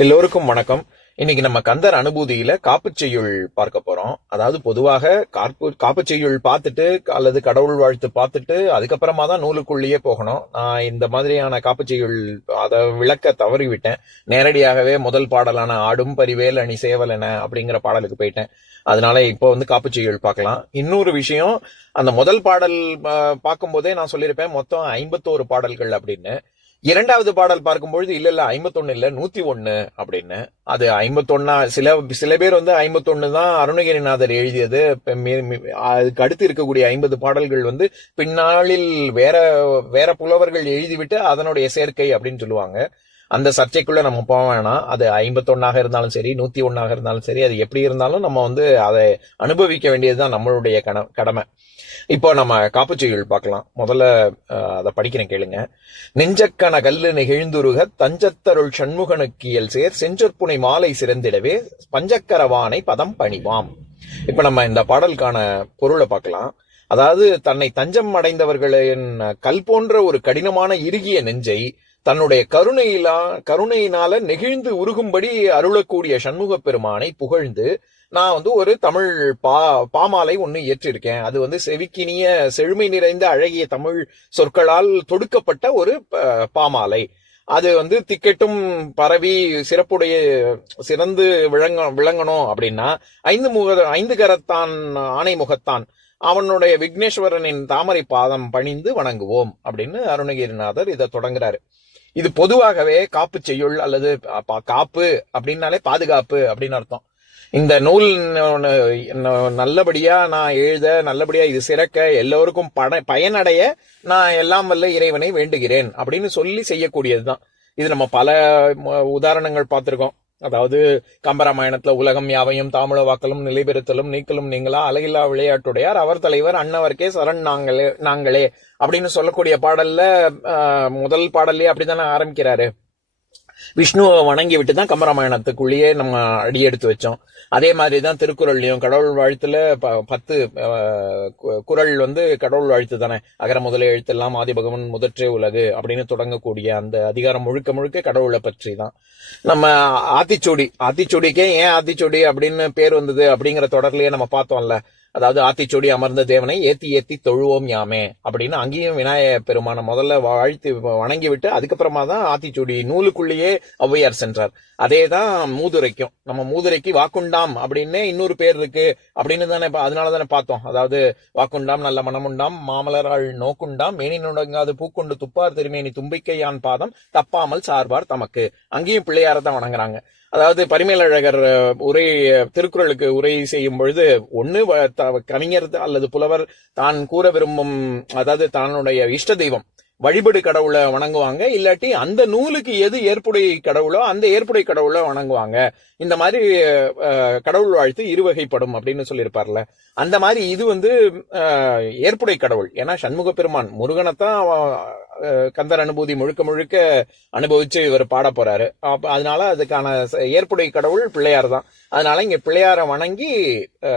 எல்லோருக்கும் வணக்கம். இன்னைக்கு நம்ம கந்தர் அனுபூதியில காப்புச்செய்யுள் பார்க்க போறோம். அதாவது பொதுவாக காப்பு காப்புச் செய்யுள் பார்த்துட்டு அல்லது கடவுள் வாழ்த்து பார்த்துட்டு அதுக்கப்புறமா தான் நூலுக்குள்ளேயே போகணும். நான் இந்த மாதிரியான காப்புச் செய்யுள் அதை விளக்க தவறிவிட்டேன். நேரடியாகவே முதல் பாடலான ஆடும் பரிவேல் அணி சேவல் என அப்படிங்கிற பாடலுக்கு போயிட்டேன். அதனால இப்போ வந்து காப்புச்செய்யுள் பார்க்கலாம். இன்னொரு விஷயம் அந்த முதல் பாடல் பார்க்கும்போதே நான் சொல்லியிருப்பேன் மொத்தம் ஐம்பத்தோரு பாடல்கள் அப்படின்னு. இரண்டாவது பாடல் பார்க்கும்பொழுது இல்ல இல்ல ஐம்பத்தொன்னு இல்ல நூத்தி ஒன்னு அப்படின்னு. அது ஐம்பத்தொன்னா சில சில பேர் வந்து ஐம்பத்தொன்னு தான் அருணகிரிநாதர் எழுதியது. அதுக்கு அடுத்து இருக்கக்கூடிய ஐம்பது பாடல்கள் வந்து பின்னாளில் வேற வேற புலவர்கள் எழுதிவிட்டு அதனுடைய சேர்க்கை அப்படின்னு சொல்லுவாங்க. அந்த சர்ச்சைக்குள்ள நம்ம போக வேணாம். அது ஐம்பத்தொன்னாக இருந்தாலும் சரி நூத்தி ஒன்னாக இருந்தாலும் சரி அது எப்படி இருந்தாலும் நம்ம வந்து அதை அனுபவிக்க வேண்டியதுதான் நம்மளுடைய கன- கடமை. இப்போ நம்ம காப்புச்செய்யுள் பார்க்கலாம். முதல்ல அதை படிக்கிறேன் கேளுங்க. நெஞ்சக்கண கல்லு நெகிழ்ந்துருக தஞ்சத்தருள் சண்முகனுக்கியல் சேர் செஞ்சொற்புனை மாலை சிறந்திடவே பஞ்சக்கரவானை பதம் பணிவாம். இப்ப நம்ம இந்த பாடலுக்கான பொருளை பார்க்கலாம். அதாவது தன்னை தஞ்சம் அடைந்தவர்களின் கல் போன்ற ஒரு கடினமான இறுகிய நெஞ்சை தன்னுடைய கருணையிலா கருணையினால நெகிழ்ந்து உருகும்படி அருளக்கூடிய சண்முக பெருமானை புகழ்ந்து நான் வந்து ஒரு தமிழ் பா பாமாலை ஒன்று இயற்றிருக்கேன் அது வந்து செவிக்கினிய செழுமை நிறைந்த அழகிய தமிழ் சொற்களால் தொடுக்கப்பட்ட ஒரு பாமாலை. அது வந்து திக்கெட்டும் பரவி சிறப்புடைய சிறந்து விளங்க விளங்கணும் அப்படின்னா ஐந்து முக ஐந்து கரத்தான் ஆணை முகத்தான் அவனுடைய விக்னேஸ்வரனின் தாமரை பாதம் பணிந்து வணங்குவோம் அப்படின்னு அருணகிரிநாதர் இதை தொடங்குறாரு. இது பொதுவாகவே காப்பு செய்யுள் அல்லது பா- காப்பு அப்படின்னாலே பாதுகாப்பு அப்படின்னு அர்த்தம். இந்த நூல் நல்லபடியா நான் எழுத நல்லபடியா இது சிறக்க எல்லோருக்கும் பட பயனடைய நான் எல்லாம் வல்ல இறைவனை வேண்டுகிறேன் அப்படின்னு சொல்லி செய்யக்கூடியதுதான். இது நம்ம பல ம- உதாரணங்கள் பார்த்திருக்கோம். அதாவது கம்பராமாயணத்துல உலகம் யாவையும் தாமிழ வாக்கலும் நிலைபெறுத்தலும் நீக்கலும் நீங்களா? அழகில்லா விளையாட்டுடையார். அவர் தலைவர் அன்னவர்க்கே சரண் நாங்களே நாங்களே அப்படின்னு சொல்லக்கூடிய பாடல்ல முதல் பாடல்லே அப்படித்தானே ஆரம்பிக்கிறாரு? விஷ்ணுவை வணங்கி விட்டு தான் கம்பராமாயணத்துக்குள்ளேயே நம்ம அடி எடுத்து வச்சோம். அதே மாதிரி தான் திருக்குறள்லயும் கடவுள் வாழ்த்துல ப- பத்து குரல் கு- வந்து கடவுள் வாழ்த்து தானே. அகர முதல எழுத்தெல்லாம் ஆதிபகவன் முதற்றே உலகு அப்படின்னு தொடங்கக்கூடிய அந்த அதிகாரம் முழுக்க முழுக்க கடவுளை பற்றி தான் நம்ம ஆத்திச்சூடி ஆத்திச்சூடிக்கே ஏன் ஆத்திச்சூடி அப்படின்னு பேர் வந்தது அப்படிங்கிற தொடர்லயே நம்ம பார்த்தோம்ல. அதாவது ஆத்திச்சூடி அமர்ந்த தேவனை ஏத்தி ஏத்தி தொழுவோம் யாமே அப்படின்னு அங்கேயும் விநாயக பெருமான முதல்ல வாழ்த்து வணங்கி விட்டு அதுக்கப்புறமா தான் ஆத்திச்சூடி நூலுக்குள்ளேயே ஔவையார் சென்றார். அதே தான் மூதுரைக்கும். நம்ம மூதுரைக்கு வாக்குண்டாம் அப்படின்னு இன்னொரு பேர் இருக்கு அப்படின்னு தானே அதனால தானே பார்த்தோம். அதாவது வாக்குண்டாம் நல்ல மனமுண்டாம் மாமலரால் நோக்குண்டாம் மேனி நுடங்காது பூக்கொண்டு துப்பார் திருமேனி தும்பிக்கையான் பாதம் தப்பாமல் சார்பார் தமக்கு. அங்கேயும் பிள்ளையார தான் வணங்குறாங்க. அதாவது பரிமேலழகர் உரை திருக்குறளுக்கு உரை செய்யும் பொழுது ஒண்ணு வ- கவிஞர் அல்லது புலவர் தான் கூற விரும்பும் அதாவது தன்னுடைய இஷ்ட தெய்வம். வழிபடு கடவுளை வணங்குவாங்க. இல்லாட்டி அந்த நூலுக்கு எது ஏற்புடை கடவுளோ அந்த ஏற்புடை கடவுளை வணங்குவாங்க. இந்த மாதிரி கடவுள் வாழ்த்து இருவகைப்படும் அப்படின்னு சொல்லியிருப்பார்ல. அந்த மாதிரி இது வந்து ஏற்புடை கடவுள். ஏன்னா சண்முக பெருமான் முருகனைத்தான் கந்தர் அனுபூதி முழுக்க முழுக்க அனுபவிச்சு இவர் பாட போறாரு. அப்ப அதனால அதுக்கான ஏற்புடை கடவுள் பிள்ளையார் தான் அதனால இங்க பிள்ளையார வணங்கி பாட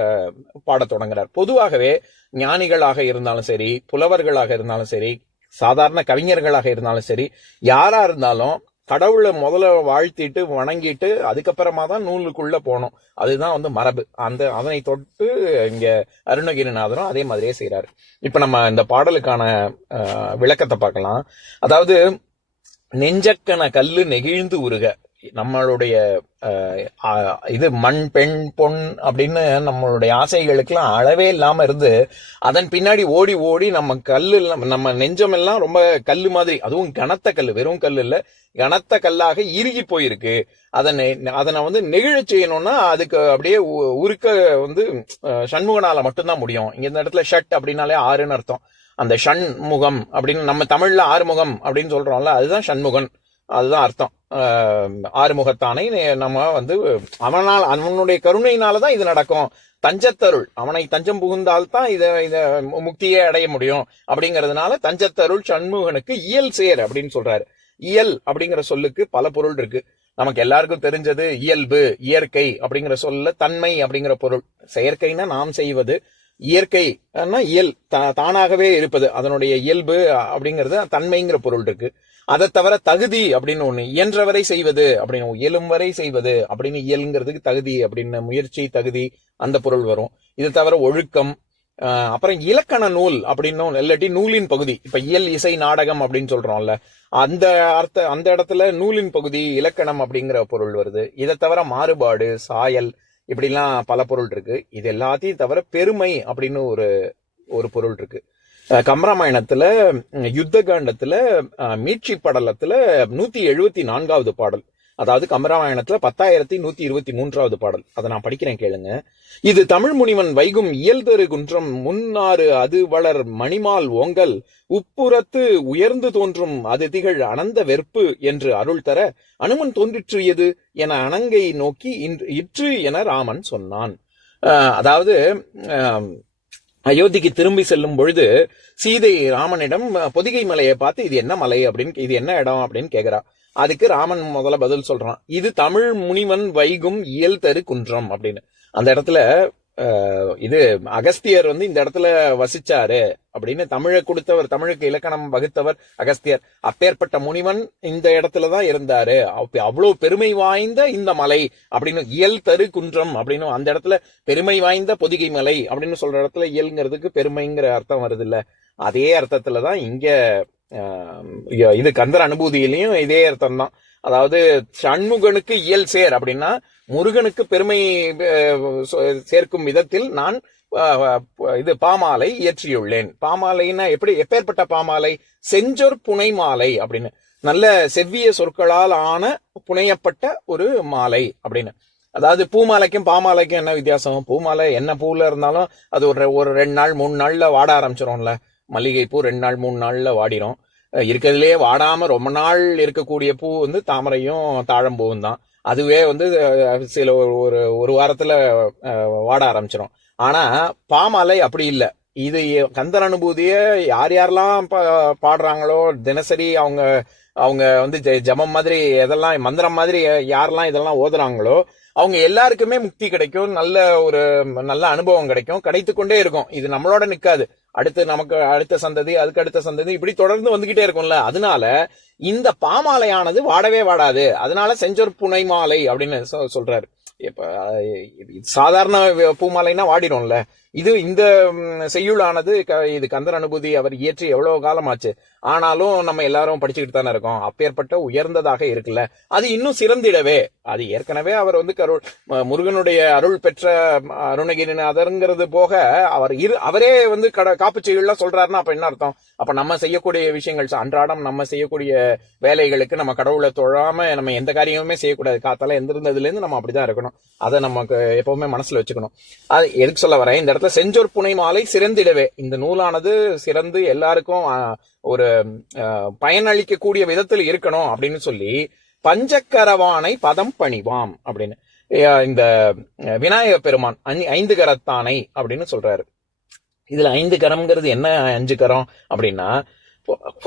பாடத் தொடங்குறார். பொதுவாகவே ஞானிகளாக இருந்தாலும் சரி புலவர்களாக இருந்தாலும் சரி சாதாரண கவிஞர்களாக இருந்தாலும் சரி யாரா இருந்தாலும் கடவுளை முதல்ல வாழ்த்திட்டு வணங்கிட்டு அதுக்கப்புறமா தான் நூலுக்குள்ள போகணும். அதுதான் வந்து மரபு. அந்த அதனை தொட்டு இங்க அருணகிரிநாதரும் அதே மாதிரியே செய்யறாரு இப்ப நம்ம இந்த பாடலுக்கான விளக்கத்தை பார்க்கலாம். அதாவது நெஞ்சக்கன கல்லு நெகிழ்ந்து உருக. நம்மளுடைய இது மண் பெண் பொன் அப்படின்னு நம்மளுடைய ஆசைகளுக்கெல்லாம் அளவே இல்லாம இருந்து அதன் பின்னாடி ஓடி ஓடி நம்ம கல்லு நம்ம நெஞ்சம் எல்லாம் ரொம்ப கல்லு மாதிரி அதுவும் கனத்த கல் வெறும் கல் இல்ல கனத்த கல்லாக இறுகி போயிருக்கு. அதனை அதனை வந்து நெகிழச் செய்யணும்னா அதுக்கு அப்படியே உ- உருக்க வந்து சண்முகனால மட்டும்தான் முடியும். இங்க இந்த இடத்துல ஷட் அப்படின்னாலே ஆறுன்னு அர்த்தம். அந்த ஷண்முகம் அப்படின்னு நம்ம தமிழ்ல ஆறுமுகம் அப்படின்னு சொல்றோம்ல அதுதான் சண்முகன். அதுதான் அர்த்தம். ஆறுமுகத்தானை நம்ம வந்து அவனால் அவனுடைய கருணையினாலதான் இது நடக்கும். தஞ்சத்தருள் அவனை தஞ்சம் புகுந்தால் தான் இதை இத முக்தியை அடைய முடியும். அப்படிங்கிறதுனால தஞ்சத்தருள் சண்முகனுக்கு இயல் சேர் அப்படின்னு சொல்றாரு. இயல் அப்படிங்கிற சொல்லுக்கு பல பொருள் இருக்கு. நமக்கு எல்லாருக்கும் தெரிஞ்சது இயல்பு இயற்கை அப்படிங்கிற சொல்ல தன்மை அப்படிங்கிற பொருள். செயற்கைனா நாம் செய்வது இயற்கை இயல் தானாகவே இருப்பது. அதனுடைய இயல்பு அப்படிங்கிறது தன்மைங்கிற பொருள் இருக்கு. அதை தவிர தகுதி அப்படின்னு ஒண்ணு இயன்றவரை செய்வது அப்படின்னு இயலும் வரை செய்வது அப்படின்னு இயலுங்கிறதுக்கு தகுதி அப்படின்னு முயற்சி தகுதி அந்த பொருள் வரும். இது தவிர ஒழுக்கம் அப்புறம் இலக்கண நூல் அப்படின்னும் இல்லாட்டி நூலின் பகுதி. இப்ப இயல் இசை நாடகம் அப்படின்னு சொல்றோம்ல அந்த அர்த்த அந்த இடத்துல நூலின் பகுதி இலக்கணம் அப்படிங்கிற பொருள் வருது. இதை தவிர மாறுபாடு சாயல் இப்படிலாம் பல பொருள் இருக்கு. இது எல்லாத்தையும் தவிர பெருமை அப்படின்னு ஒரு ஒரு பொருள் இருக்கு. அஹ் கம்பராமாயணத்துல யுத்த காண்டத்துல அஹ், மீட்சி படலத்துல நூத்தி எழுபத்தி நான்காவது பாடல். அதாவது கம்பராமாயணத்துல பத்தாயிரத்தி நூத்தி இருபத்தி மூன்றாவது பாடல். அதை நான் படிக்கிறேன் கேளுங்க. இது தமிழ் முனிவன் வைகும் இயல்தரு குன்றம் முன்னாறு அது வளர் மணிமால் ஓங்கல் உப்புறத்து உயர்ந்து தோன்றும் அது திகழ் அனந்த வெற்பு என்று அருள் தர அனுமன் தோன்றிற்று எது என அணங்கை நோக்கி இன்று இற்று என ராமன் சொன்னான். அதாவது அயோத்திக்கு திரும்பி செல்லும் பொழுது சீதை ராமனிடம் பொதிகை மலையை பார்த்து இது என்ன மலை அப்படின்னு இது என்ன இடம் அப்படின்னு கேக்குறா. அதுக்கு ராமன் முதல்ல பதில் சொல்றான். இது தமிழ் முனிவன் வைகும் இயல் தரு குன்றம் அப்படின்னு. அந்த இடத்துல இது அகஸ்தியர் வந்து இந்த இடத்துல வசிச்சாரு அப்படின்னு தமிழை கொடுத்தவர் தமிழுக்கு இலக்கணம் வகுத்தவர் அகஸ்தியர். அப்பேற்பட்ட முனிவன் இந்த இடத்துலதான் இருந்தாரு. அவ்வளவு பெருமை வாய்ந்த இந்த மலை அப்படின்னு இயல் தரு குன்றம் அப்படின்னு அந்த இடத்துல பெருமை வாய்ந்த பொதிகை மலை அப்படின்னு சொல்ற இடத்துல இயல்ங்கிறதுக்கு பெருமைங்கிற அர்த்தம் வருது இல்ல அதே அர்த்தத்துலதான் இங்க இது கந்தர் அனுபூதியிலையும் இதே அர்த்தம் தான் அதாவது சண்முகனுக்கு இயல் சேர் அப்படின்னா முருகனுக்கு பெருமை சேர்க்கும் விதத்தில் நான் இது பாமாலை இயற்றியுள்ளேன். பாமாலைன்னா எப்படி எப்பேற்பட்ட பாமாலை? செஞ்சொற் புனை மாலை அப்படின்னு. நல்ல செவ்விய சொற்களால் ஆன புனையப்பட்ட ஒரு மாலை அப்படின்னு. அதாவது பூமாலைக்கும் பாமாலைக்கும் என்ன வித்தியாசம்? பூமாலை என்ன பூவில் இருந்தாலும் அது ஒரு ஒரு ரெண்டு நாள் மூணு நாளில் வாட ஆரம்பிச்சிரும்ல. மல்லிகை பூ ரெண்டு நாள் மூணு நாளில் வாடிடும் அஹ் இருக்கிறதுலயே வாடாம ரொம்ப நாள் இருக்கக்கூடிய பூ வந்து தாமரையும் தாழம்பூவும் தான். அதுவே வந்து சில ஒரு ஒரு- ஒரு வாரத்துல வாட ஆரம்பிச்சிடும் ஆனா பாமாலை அப்படி இல்லை. இது கந்தர் அனுபூதிய யார் யாரெல்லாம் பா- பாடுறாங்களோ தினசரி அவங்க அவங்க வந்து ஜெ- மாதிரி எதெல்லாம் மந்திரம் மாதிரி யாரெல்லாம் இதெல்லாம் ஓதுறாங்களோ அவங்க எல்லாருக்குமே முக்தி கிடைக்கும் நல்ல ஒரு நல்ல அனுபவம் கிடைக்கும். கிடைத்து கொண்டே இருக்கும். இது நம்மளோட நிக்காது. அடுத்து நமக்கு அடுத்த சந்ததி அதுக்கு அடுத்த சந்ததி இப்படி தொடர்ந்து வந்துகிட்டே இருக்கும்ல. அதனால இந்த பாமாலையானது வாடவே வாடாது. அதனால செஞ்சொர் புனை மாலை அப்படின்னு சொ- சொல்றாரு. இப்ப சாதாரண பூமாலைன்னா வாடிடும்ல. இது இந்த செய்யுளானது க- இது கந்தர் அனுபூதி அவர் இயற்றி எவ்வளவு காலமாச்சு. ஆனாலும் நம்ம எல்லாரும் படிச்சுக்கிட்டு தானே இருக்கோம். அப்பேற்பட்ட உயர்ந்ததாக இருக்குல்ல. அது இன்னும் சிறந்திடவே. அது ஏற்கனவே அவர் வந்து கருள் முருகனுடைய அருள் பெற்ற அருணகிரிநாதருங்கிறது போக அவர் இரு அவரே வந்து கட காப்பு செய்யுள்லாம் சொல்றாருன்னா அப்ப என்ன அர்த்தம்? அப்ப நம்ம செய்யக்கூடிய விஷயங்கள் அன்றாடம் நம்ம செய்யக்கூடிய வேலைகளுக்கு நம்ம கடவுளை தொழாம நம்ம எந்த காரியமுமே செய்யக்கூடாது. காத்தால எந்திருந்ததுல இருந்து நம்ம அப்படிதான் இருக்கணும். அதை நமக்கு எப்பவுமே மனசுல வச்சுக்கணும். அது எதுக்கு சொல்ல வரேன்? இந்த இடத்துல செஞ்சொர் புனை மாலை சிறந்திடவே. இந்த நூலானது சிறந்து எல்லாருக்கும் ஒரு பயனளிக்கக்கூடிய விதத்தில் இருக்கணும் அப்படின்னு சொல்லி பஞ்சக்கரவானை பதம் பணிவாம் அப்படின்னு. இந்த விநாயக பெருமான் ஐந்து கரத்தானை அப்படின்னு சொல்றாரு. இதுல ஐந்து கரம்ங்கிறது என்ன அஞ்சு கரம் அப்படின்னா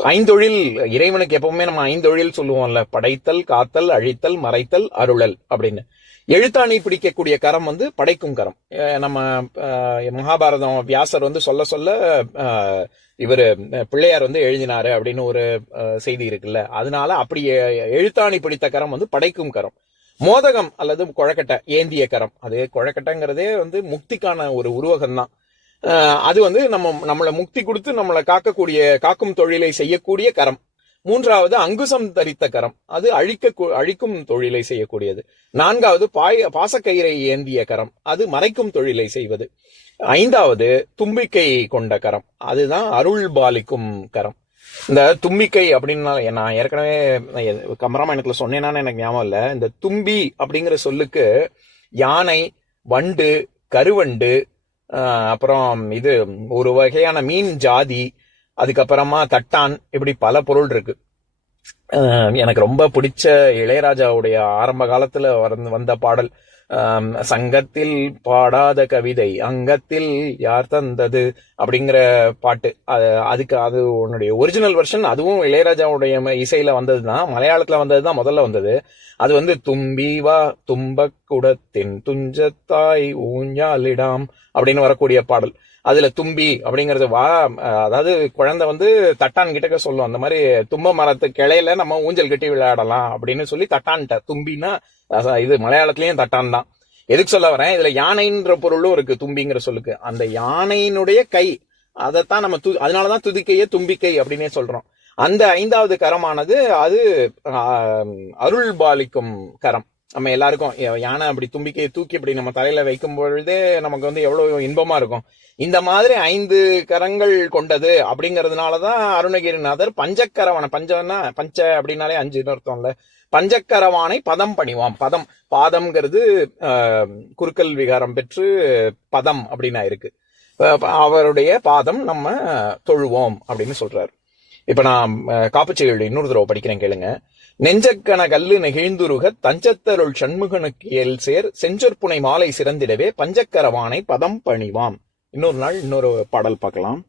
ஐந்தொழில் இறைவனுக்கு எப்பவுமே நம்ம ஐந்தொழில் சொல்லுவோம்ல. படைத்தல் காத்தல் அழித்தல் மறைத்தல் அருளல் அப்படின்னு. எழுத்தாணி பிடிக்கக்கூடிய கரம் வந்து படைக்கும் கரம். நம்ம மகாபாரதம் வியாசர் வந்து சொல்ல சொல்ல இவர் இவரு பிள்ளையார் வந்து எழுதினாரு அப்படின்னு ஒரு செய்தி இருக்குல்ல. அதனால அப்படி எழுத்தாணி பிடித்த கரம் வந்து படைக்கும் கரம். மோதகம் அல்லது குழக்கட்டை ஏந்திய கரம். அது குழக்கட்டைங்கிறதே வந்து முக்திக்கான ஒரு உருவகம் தான் அது வந்து நம்ம நம்மளை முக்தி கொடுத்து நம்மளை காக்கக்கூடிய காக்கும் தொழிலை செய்யக்கூடிய கரம். மூன்றாவது அங்குசம் தரித்த கரம். அது அழிக்க அழிக்கும் தொழிலை செய்யக்கூடியது. நான்காவது பாய பாசக்கயிறை ஏந்திய கரம். அது மறைக்கும் தொழிலை செய்வது. ஐந்தாவது தும்பிக்கை கொண்ட கரம். அதுதான் அருள் பாலிக்கும் கரம். இந்த தும்பிக்கை அப்படின்னா நான் ஏற்கனவே கமராமாயணத்துல சொன்னேனான்னு எனக்கு ஞாபகம் இல்லை. இந்த தும்பி அப்படிங்கிற சொல்லுக்கு யானை வண்டு கருவண்டு அப்புறம் இது ஒரு வகையான மீன் ஜாதி அதுக்கப்புறமா தட்டான் இப்படி பல பொருள் இருக்கு. ஆஹ் எனக்கு ரொம்ப பிடிச்ச இளையராஜாவுடைய ஆரம்ப காலத்துல வந்த வந்த பாடல் சங்கத்தில் பாடாத கவிதை அங்கத்தில் யார் தந்தது அப்படிங்கிற பாட்டு. அது அதுக்கு அது உன்னுடைய ஒரிஜினல் வெர்ஷன் அதுவும் இளையராஜாவுடைய இசையில இசையில வந்ததுதான் மலையாளத்துல வந்ததுதான் முதல்ல வந்தது. அது வந்து தும்பி வா தும்பக்குடத்தின் துஞ்சத்தாய் ஊஞ்சாலிடாம் அப்படின்னு வரக்கூடிய பாடல். அதுல தும்பி அப்படிங்கறது வா அதாவது குழந்தை வந்து தட்டான் கிட்டக்க சொல்லும். அந்த மாதிரி தும்ப மரத்து கிளையில நம்ம ஊஞ்சல் கட்டி விளையாடலாம் அப்படின்னு சொல்லி தட்டான்ட்ட. தும்பின்னா இது மலையாளத்திலயும் தட்டான் தான். எதுக்கு சொல்ல வரேன்? இதுல யானைன்ற பொருளும் இருக்கு தும்பிங்கிற சொல்லுக்கு. அந்த யானையினுடைய கை அதைத்தான் நம்ம து அதனாலதான் துதிக்கையே தும்பிக்கை அப்படின்னே சொல்றோம். அந்த ஐந்தாவது கரமானது அது அருள் பாலிக்கும் கரம். நம்ம எல்லாருக்கும் யானை அப்படி தும்பிக்கையை தூக்கி அப்படி நம்ம தலையில வைக்கும் பொழுதே நமக்கு வந்து எவ்வளவு இன்பமா இருக்கும். இந்த மாதிரி ஐந்து கரங்கள் கொண்டது அப்படிங்கறதுனாலதான் அருணகிரிநாதர் பஞ்சக்கரவான பஞ்சம்னா பஞ்ச அப்படின்னாலே அஞ்சுன்னு அர்த்தம்ல. பஞ்சக்கரவானை பதம் பணிவாம். பதம் பாதம்ங்கிறது ஆஹ், குறுக்கல் விகாரம் பெற்று பதம் அப்படின்னு இருக்கு. அவருடைய பாதம் நம்ம தொழுவோம் அப்படின்னு சொல்றாரு. இப்ப நான் காப்புச்செயலுடைய இன்னொரு தடவை படிக்கிறேன் கேளுங்க. நெஞ்சக்கன கல்லு நெகிழ்ந்துருக தஞ்சத்தருள் சண்முகனுக்கு எல் சேர் செஞ்சொற்புனை மாலை சிறந்திடவே பஞ்சக்கரவானை பதம் பணிவாம். இன்னொரு நாள் இன்னொரு பாடல் பார்க்கலாம்.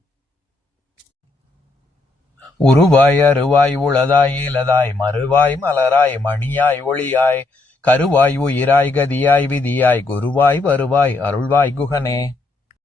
உருவாய் அருவாய் உளதாய் இலதாய் மறுவாய் மலராய் மணியாய் ஒளியாய் கருவாய் உயிராய் கதியாய் விதியாய் குருவாய் வருவாய் அருள்வாய் குகனே.